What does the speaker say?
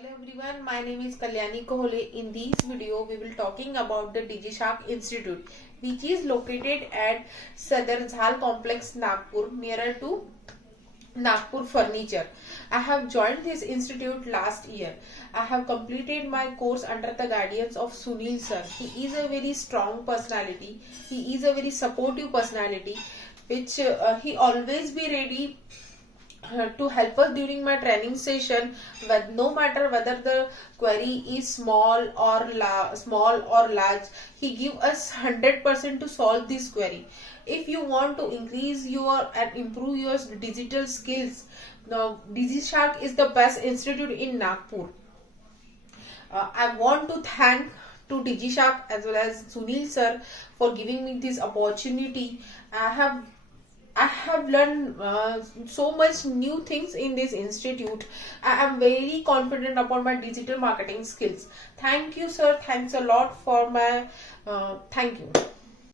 Hello everyone, my name is Kalyani. In this video, we will talking about the Digisharks Institute, which is located at Sadar Jhal Complex, Nagpur, nearer to Nagpur Furniture. I have joined this institute last year. I have completed my course under the guidance of Sunil sir. He is a very strong personality. He is a very supportive personality, which he always be ready to help us during my training session, with no matter whether the query is small or large. He give us 100% to solve this query. If you want to increase your and improve your digital skills, now Digisharks is the best institute in Nagpur. I want to thank to Digisharks as well as Sunil sir for giving me this opportunity. I have learned so much new things in this institute. I am very confident about my digital marketing skills. Thank you, sir. Thanks a lot for my thank you.